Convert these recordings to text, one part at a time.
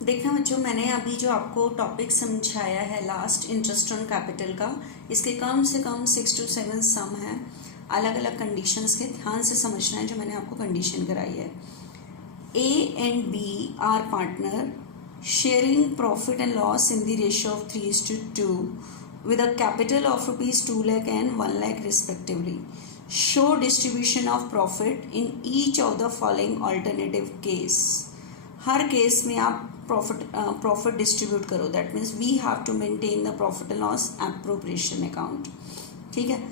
देखना बच्चों, मैंने अभी जो आपको टॉपिक समझाया है लास्ट इंटरेस्ट ऑन कैपिटल का, इसके कम से कम 6 to 7 सम हैं अलग अलग कंडीशंस के। ध्यान से समझना है जो मैंने आपको कंडीशन कराई है। A and B are partner sharing profit and loss in the ratio of 3:2 with a capital of rupees 2 lakh and 1 lakh respectively. Show distribution of profit in each of the following alternative case. हर case में आप profit distribute करो। That means we have to maintain the profit and loss appropriation account. ठीक है,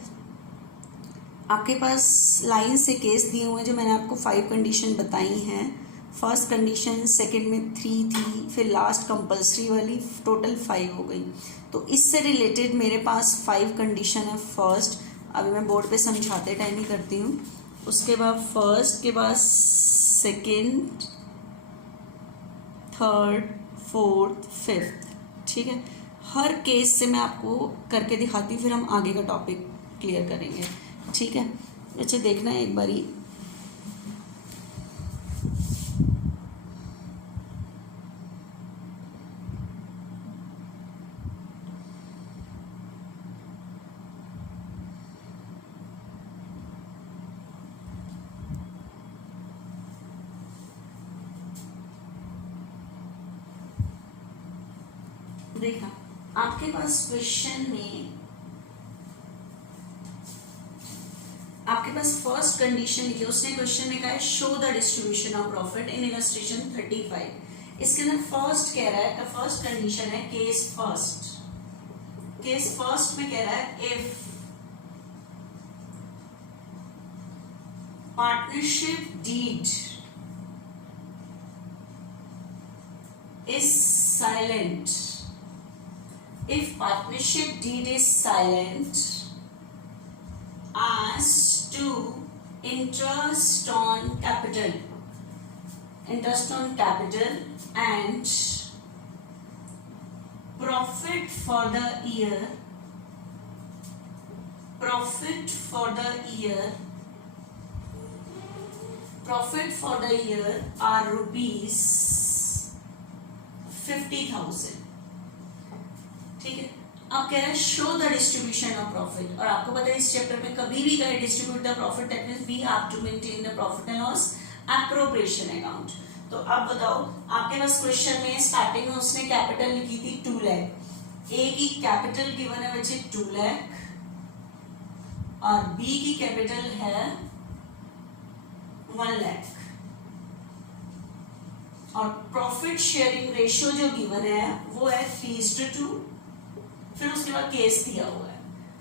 आपके पास line से case दिए हुए हैं जो मैंने आपको 5 कंडीशन बताई हैं। फर्स्ट कंडीशन, सेकंड में 3 थी, फिर लास्ट कंपल्सरी वाली, टोटल 5 हो गई। तो इससे रिलेटेड मेरे पास 5 कंडीशन है। फर्स्ट, अभी मैं बोर्ड पे समझाते टाइम ही करती हूँ। उसके बाद फर्स्ट के बाद सेकंड, थर्ड, फोर्थ, फिफ्थ। ठीक है, हर केस से मैं आपको करके दिखाती हूँ, फिर हम आगे का टॉपिक क्लियर करेंगे। ठीक है, अच्छा देखना है एक बारी। देखना, आपके पास क्वेश्चन में आपके पास फर्स्ट कंडीशन लिखी है। उसने क्वेश्चन में कहा है show the distribution of profit in illustration 35। इसके अंदर फर्स्ट कह रहा है, फर्स्ट कंडीशन है केस फर्स्ट। केस फर्स्ट में कह रहा है if partnership deed is silent, if partnership deed is silent as to interest on capital and profit for the year are rupees 50,000। ठीक है, अब कह रहा है show the distribution of profit. और आपको पता है इस चैप्टर में कभी भी कहे distribute the profit, that means we have to maintain the profit and loss appropriation account. तो अब बताओ, आपके पास क्वेश्चन में स्टार्टिंग में उसने कैपिटल लिखी थी 2 लाख। ए की कैपिटल गिवन है बच्चे 2 लाख और बी की कैपिटल है 1 लाख और प्रॉफिट शेयरिंग रेशियो जो गिवन है वो है 3:2। फिर उसके बाद केस दिया हुआ है।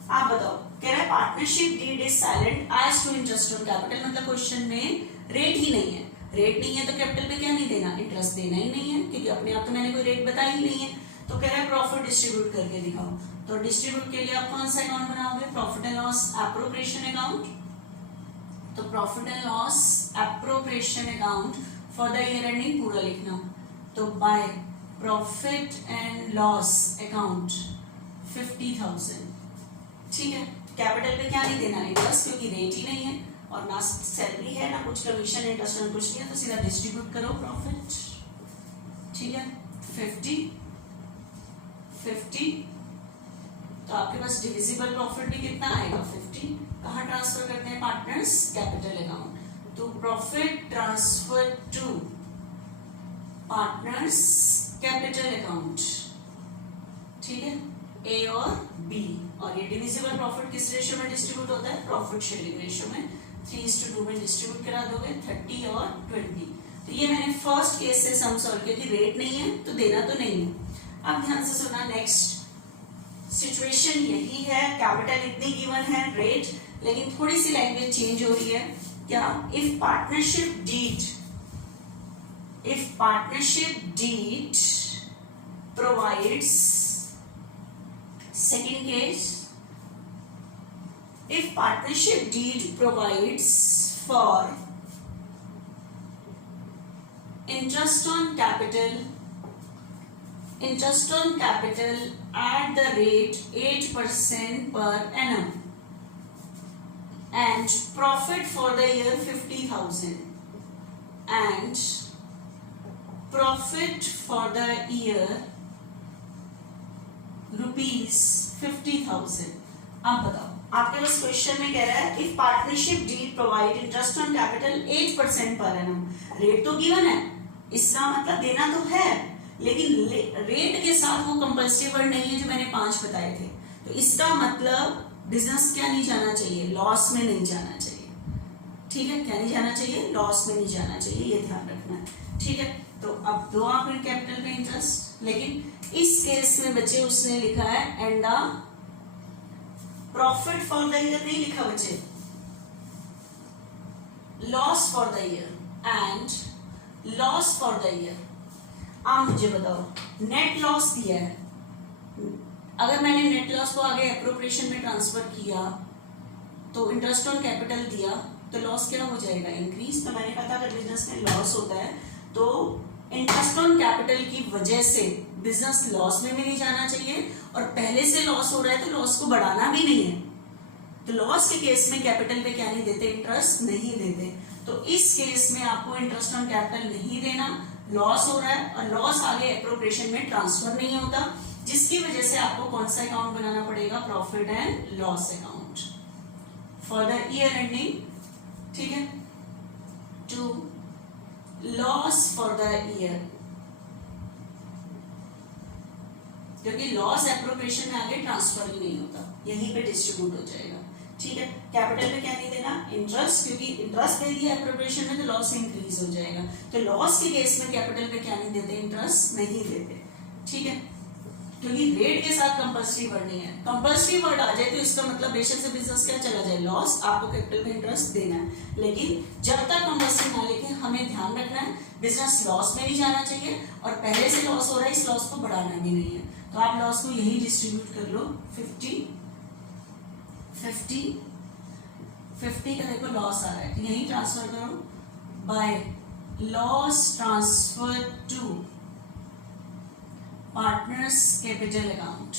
आप बताओ, कह रहा है partnership deed is silent as to interest on capital. मतलब क्वेश्चन में रेट ही नहीं है। रेट नहीं है तो कैपिटल पे क्या नहीं देना, इंटरेस्ट देना ही नहीं है, क्योंकि अपने आप तो मैंने कोई रेट बताया ही नहीं है। तो कह रहा है प्रॉफिट डिस्ट्रीब्यूट करके दिखाओ। तो डिस्ट्रीब्यूट के लिए आप कौन सा अकाउंट बनाओगे, profit and loss appropriation account. तो profit and loss appropriation account for the year ending पूरा लिखना। तो by profit and loss account 50,000। ठीक है, कैपिटल पे क्या नहीं देना, इंटरेस्ट, क्योंकि रेट ही नहीं है और ना सैलरी है ना कुछ कमीशन, इंटरेस्ट ना कुछ नहीं है। तो सीधा डिस्ट्रीब्यूट करो प्रॉफिट। ठीक है, 50 तो आपके पास डिविजिबल प्रॉफिट भी कितना आएगा, 50। कहाँ ट्रांसफर करते हैं, पार्टनर्स कैपिटल अकाउंट। तो profit transfer to partners capital account. ठीक है, ए और बी। और ये डिविजिबल प्रॉफिट किस रेशियो में डिस्ट्रीब्यूट होता है, प्रॉफिट शेयरिंग रेशियो में 3:2 में डिस्ट्रीब्यूट करा दोगे, 30 और 20। तो ये मैंने फर्स्ट केस से सम सॉल्व किया कि रेट नहीं है तो देना तो नहीं है। अब ध्यान से सुना, नेक्स्ट सिचुएशन यही है, कैपिटल इतनी गिवन है, रेट, लेकिन थोड़ी सी लैंग्वेज चेंज हो रही है। क्या, if partnership deed provides, second case, if partnership deed provides for interest on capital at the rate 8% per annum and profit for the year 50,000 and profit for the year ₹50,000। आप बताओ, आपके पास question में कह रहा है if partnership deal provide interest on capital 8% per annum. Rate तो given है, इसका मतलब देना तो है, लेकिन रेट के साथ वो कंपल्सरी वर्ड नहीं है जो मैंने 5 बताए थे। तो इसका मतलब बिजनेस क्या नहीं जाना चाहिए, लॉस में नहीं जाना चाहिए। ठीक है, क्या नहीं जाना चाहिए, लॉस में नहीं जाना चाहिए, ये ध्यान रखना है। ठीक है, तो अब दो आप कैपिटल पे इंटरेस्ट, लेकिन इस केस में बच्चे उसने लिखा है and profit for the year नहीं लिखा बच्चे, loss for the year and loss for the year. आप मुझे बताओ, नेट लॉस दिया है, अगर मैंने नेट लॉस को आगे एप्रोप्रिएशन में ट्रांसफर किया तो इंटरेस्ट ऑन कैपिटल दिया तो लॉस क्या हो जाएगा, इंक्रीज। तो मैंने कहा था अगर बिजनेस में लॉस होता है तो इंटरेस्ट ऑन कैपिटल की वजह से बिजनेस लॉस में भी नहीं जाना चाहिए, और पहले से लॉस हो रहा है तो लॉस को बढ़ाना भी नहीं है। तो लॉस के केस में कैपिटल पे क्या नहीं देते, इंटरेस्ट नहीं देते। तो इस केस में आपको इंटरेस्ट ऑन कैपिटल नहीं देना, लॉस हो रहा है और लॉस आगे एप्रोप्रिएशन में ट्रांसफर नहीं होता, जिसकी वजह से आपको कौन सा अकाउंट बनाना पड़ेगा, profit and loss account for the year ending. ठीक है, to loss for the year, क्योंकि लॉस एप्रोप्रिएशन में आगे ट्रांसफर ही नहीं होता, यहीं पे डिस्ट्रीब्यूट हो जाएगा। ठीक है, कैपिटल पे क्या नहीं देना, इंटरेस्ट, क्योंकि इंटरेस्ट दे दिया एप्रोप्रिएशन में तो लॉस इंक्रीज हो जाएगा। तो लॉस के केस में कैपिटल पे क्या नहीं देते, इंटरेस्ट नहीं देते। ठीक है, क्योंकि रेट के साथ कंपल्सरी वर्ड नहीं है। कंपल्सरी वर्ड आ जाए तो इसका मतलब बेशक से बिजनेस क्या चला जाए, लॉस, आपको कैपिटल में इंटरेस्ट देना है, लेकिन जब तक कंपल्सरी ना लिखे हमें ध्यान रखना है बिजनेस लॉस में नहीं जाना चाहिए, और पहले से लॉस हो रहा है इस लॉस को बढ़ाना भी नहीं है। तो आप लॉस को यही डिस्ट्रीब्यूट कर लो, 50 का देखो लॉस आ रहा है, यही ट्रांसफर करो by loss transfer to partners capital account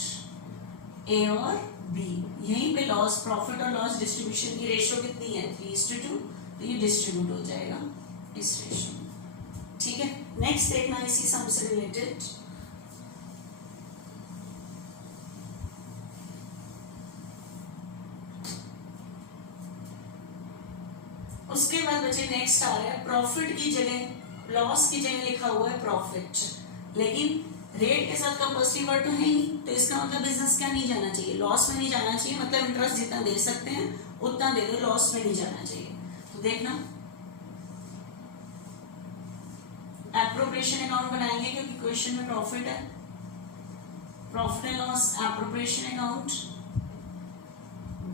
A और बी। यहीं पे लॉस, प्रॉफिट और लॉस डिस्ट्रीब्यूशन की रेशियो कितनी है, 3:2, तो ये डिस्ट्रीब्यूट हो जाएगा इस रेशियो में। ठीक है, नेक्स्ट देखना इसी सम से रिलेटेड, उसके बाद बचे नेक्स्ट आ रहा है प्रॉफिट की जगह, लॉस की जगह लिखा हुआ है प्रॉफिट, लेकिन रेट के साथ कंपल्सरी वर्ड तो है नहीं, तो इसका मतलब बिजनेस क्या नहीं जाना चाहिए, लॉस में नहीं जाना चाहिए। मतलब इंटरेस्ट जितना दे सकते हैं उतना दे दो, लॉस में नहीं जाना चाहिए। तो देखना एप्रोप्रिएशन अकाउंट बनाएंगे, क्योंकि क्वेश्चन में प्रॉफिट है, profit and loss appropriation account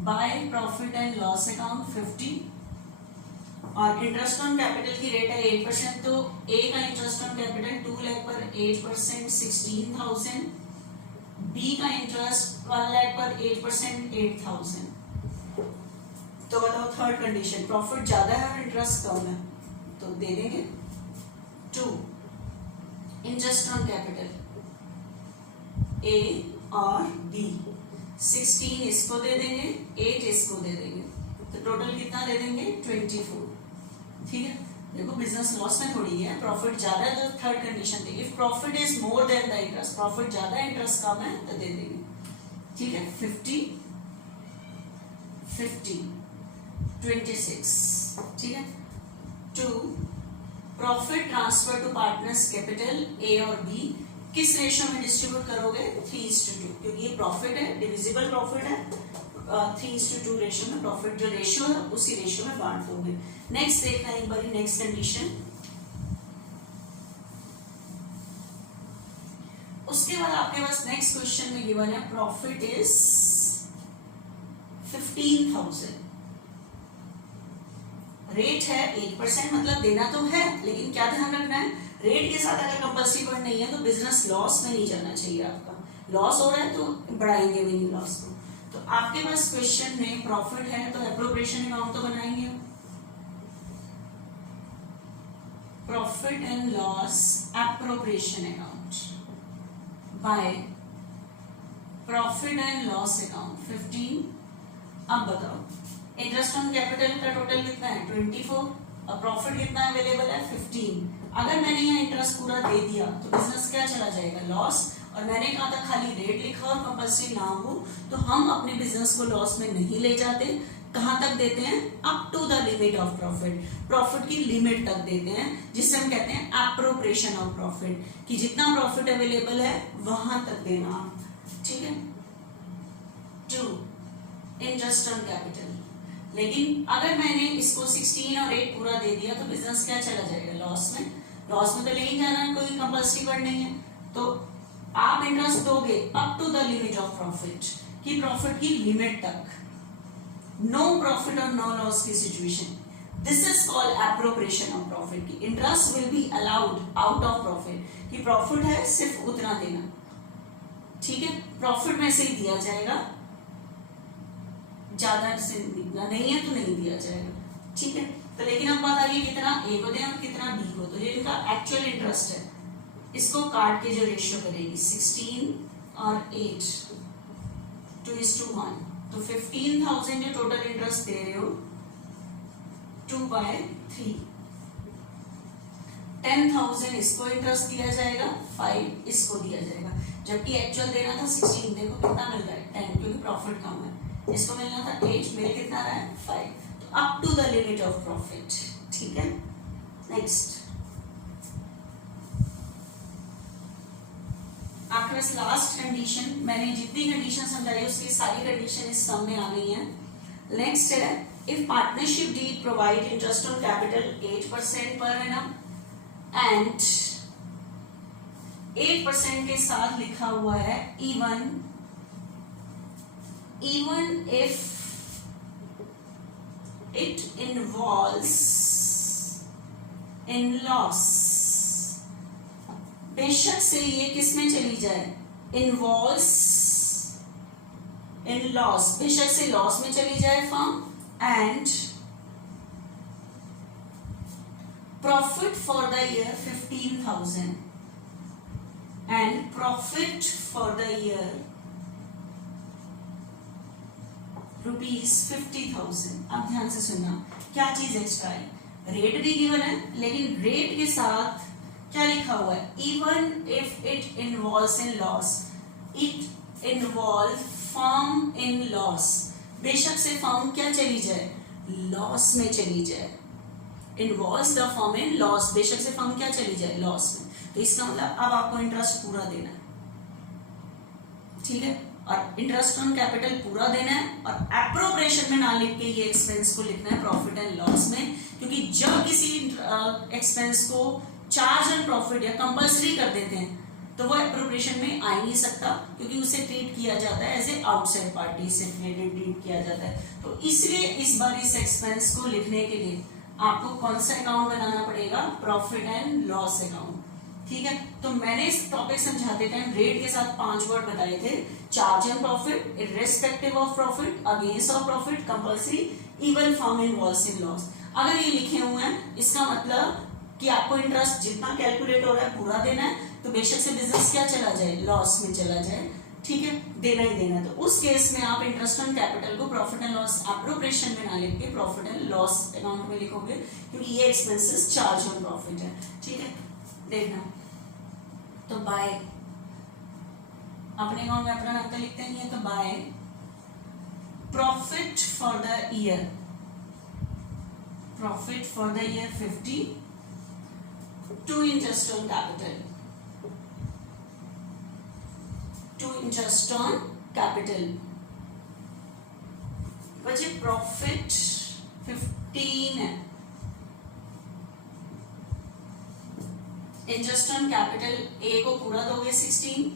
by profit and loss account 50, और इंटरेस्ट ऑन कैपिटल की रेट है 8%, तो ए का इंटरेस्ट ऑन कैपिटल 2 लाख पर 8% 16,000, बी का इंटरेस्ट 1 लाख पर 8% 8,000। तो बताओ थर्ड कंडीशन, प्रॉफिट ज्यादा है और इंटरेस्ट कम है, तो दे देंगे 2 इंटरेस्ट ऑन कैपिटल ए और बी, 16 इसको दे देंगे, 8 इसको दे देंगे, तो टोटल कितना दे देंगे 24। ठीक है, देखो बिजनेस लॉस में थोड़ी है, प्रॉफिट ज्यादा है तो थर्ड कंडीशन देंगे, if profit is more than the interest, profit ज्यादा है इंटरेस्ट कम है तो दे देंगे। ठीक है, 50 50 26। ठीक है, 2 profit transfer to partners capital A और बी, किस रेशियो में डिस्ट्रीब्यूट करोगे, 3:2, क्योंकि ये प्रॉफिट है, डिविजिबल प्रॉफिट है, 3:2 रेशियो में प्रॉफिट जो रेशियो है उसी रेशियो में बांट दोगे। नेक्स्ट देखना एक बार नेक्स्ट कंडीशन, उसके बाद आपके पास नेक्स्ट क्वेश्चन में गिवन है प्रॉफिट इज 15,000, रेट है 8%, मतलब देना तो है, लेकिन क्या ध्यान रखना है, रेट के साथ अगर कंपल्सरी वर्ड नहीं है तो बिजनेस लॉस में नहीं जाना चाहिए। आपका लॉस हो रहा है तो बढ़ाएंगे भी नहीं लॉस को। तो आपके पास क्वेश्चन में प्रॉफिट है तो एप्रोप्रिएशन अकाउंट तो बनाएंगे, profit and loss appropriation account by profit and loss account 15। अब बताओ इंटरेस्ट ऑन कैपिटल का टोटल कितना है 24 और प्रॉफिट कितना अवेलेबल है 15, अगर मैंने यहाँ इंटरेस्ट पूरा दे दिया तो बिजनेस क्या चला जाएगा, लॉस। और मैंने कहा था खाली रेट लिखा और कंपल्सरी ना हो तो हम अपने बिजनेस को लॉस में नहीं ले जाते। कहां तक देते हैं, up to the limit of profit, profit की लिमिट तक देते हैं, जिससे हम कहते हैं एप्रोप्रिएशन ऑफ प्रॉफिट, कि जितना प्रॉफिट अवेलेबल है वहां तक देना आप, ठीक है। 2 इंटरेस्ट ऑन कैपिटल। लेकिन अगर मैंने इसको 16 और 8 पूरा दे दिया तो बिजनेस क्या चला जाएगा, लॉस में। लॉस में तो ले ही जाना है, कोई कंपल्सरी वर्ड नहीं है। तो आप इंटरेस्ट दोगे up to the limit of profit, की प्रॉफिट की लिमिट तक, नो प्रॉफिट और नो लॉस की situation, this is called appropriation of profit. की interest will be allowed out of profit, कि प्रॉफिट है सिर्फ उतना देना, ठीक है, प्रॉफिट में से ही दिया जाएगा, ज्यादा से नहीं है तो नहीं दिया जाएगा, ठीक है। तो लेकिन अब बात आ रही है कितना ए को दें और कितना बी को। तो ये इनका एक्चुअल इंटरेस्ट है, इसको काट के जो रेशियो करेगी 16 और 8 2:1, तो 15,000 जो टोटल इंटरेस्ट दे रहे हो 2/3, 10,000 इसको इंटरेस्ट दिया जाएगा, 5 इसको दिया जाएगा, जबकि एक्चुअल देना था 16। देखो कितना मिल रहा है 10, क्योंकि प्रॉफिट कम है। इसको मिलना था 8, मिल कितना रहा है 5, तो up to the limit of profit, ठीक है। Next after this last condition, मैंने जितनी कंडीशन समझाई उसकी सारी कंडीशन इस सम में आ गई है। नेक्स्ट है, if partnership deed provide interest on capital 8% per annum and 8% के साथ लिखा हुआ है even if it involves in loss, बेशक से ये किस में चली जाए, involves in loss, बेशक से लॉस में चली जाए firm, and profit for the year 15,000 and profit for the year ₹50,000। अब ध्यान से सुनना, क्या चीज एक्स्ट्रा है, रेट भी गिवन है, लेकिन रेट के साथ क्या लिखा हुआ है, even if it involves in loss, it involve firm in loss, बेशक से फर्म क्या चली जाए, लॉस में चली जाए, involves the firm in loss, बेशक से फर्म क्या चली जाए, लॉस में। तो इसका मतलब अब आपको इंटरेस्ट पूरा देना है, ठीक है, और इंटरेस्ट ऑन कैपिटल पूरा देना है, और एप्रोप्रिएशन में ना लिख के ये एक्सपेंस को लिखना है प्रॉफिट एंड लॉस में, क्योंकि जब किसी एक्सपेंस को चार्ज एंड प्रॉफिट या कंपल्सरी कर देते हैं तो वो एप्रोप्रिएशन में आ ही नहीं सकता, क्योंकि उसे ट्रीट किया जाता है एज ए आउटसाइड पार्टी से रिलेटेड ट्रीट किया जाता है। तो इसलिए इस बार इस एक्सपेंस को लिखने के लिए आपको कौन सा अकाउंट बनाना पड़ेगा, प्रॉफिट एंड लॉस अकाउंट, ठीक है। तो मैंने इस टॉपिक समझाते टाइम रेट के साथ 5 वर्ड बताए थे, charge and profit, irrespective of profit, against of profit, compulsory, even firm involves in loss. अगर ये लिखे हुए हैं इसका मतलब कि आपको इंटरेस्ट जितना कैलकुलेट हो रहा है पूरा देना है, तो बेशक से बिजनेस क्या चला जाए, लॉस में चला जाए, ठीक है, देना ही देना है। तो उस केस में आप इंटरेस्ट ऑन कैपिटल को प्रॉफिट एंड लॉस एप्रोप्रिएशन में ना लिख के प्रॉफिट एंड लॉस अकाउंट में लिखोगे, क्योंकि ये एक्सपेंसेस चार्ज ऑन प्रॉफिट है, ठीक है। देखना, तो बाय अपने अकाउंट में अपना नंबर लिखते हैं, तो by profit for the year, profit for the year 50 to interest on capital, to interest on capital, बचे प्रॉफिट 15 है, इंटरेस्ट ऑन कैपिटल ए को पूरा दोगे 16,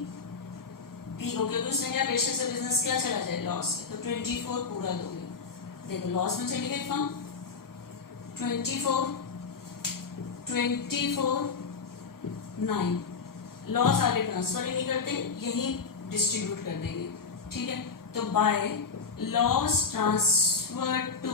बी को क्योंकि उसने क्या बेशक से बिजनेस क्या चला जाए, लॉस, तो 24 पूरा दोगे। देखो लॉस में चली गई फर्म, 24 9, लॉस आगे ट्रांसफर ही नहीं करते, यही डिस्ट्रीब्यूट कर देंगे, ठीक है। तो by loss transfer to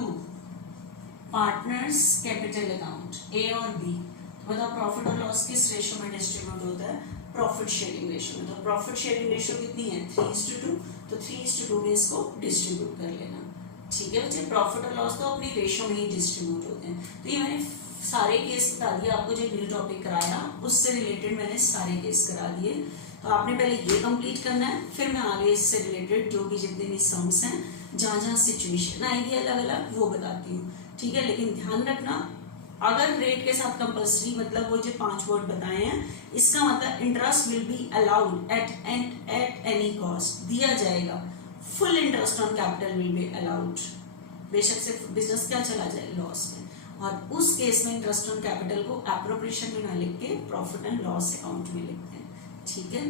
partners capital account A और बी, तो बताओ प्रॉफिट और लॉस किस रेशियो में डिस्ट्रीब्यूट होता है, प्रॉफिट शेयरिंग रेशियो में। तो प्रॉफिट शेयरिंग रेशियो कितनी है, 3:2, तो 3:2 में इसको डिस्ट्रीब्यूट कर लेना, ठीक है बच्चे। प्रॉफिट और लॉस तो अपनी रेशियो में ही डिस्ट्रीब्यूट होते हैं। तो ये मैंने सारे केस बता दिए आपको, जो न्यू टॉपिक कराया उससे रिलेटेड मैंने सारे केस करा दिए। तो आपने पहले ये कंप्लीट करना है, फिर मैं आगे इससे रिलेटेड जो भी जितने भी सम्स हैं, जहाँ जहाँ सिचुएशन आएगी अलग अलग वो बताती हूँ, ठीक है। लेकिन ध्यान रखना, अगर ग्रेड के साथ कंपल्सरी मतलब वो जो 5 वर्ड बताए हैं, इसका मतलब interest will be allowed at any cost, दिया जाएगा। Full interest on capital will be allowed, बेशक से बिजनेस क्या चला जाए लॉस में, और उस केस में इंटरेस्ट ऑन कैपिटल को एप्रोप्रिएशन में ना लिख के प्रॉफिट एंड लॉस अकाउंट में लिखते हैं, ठीक है।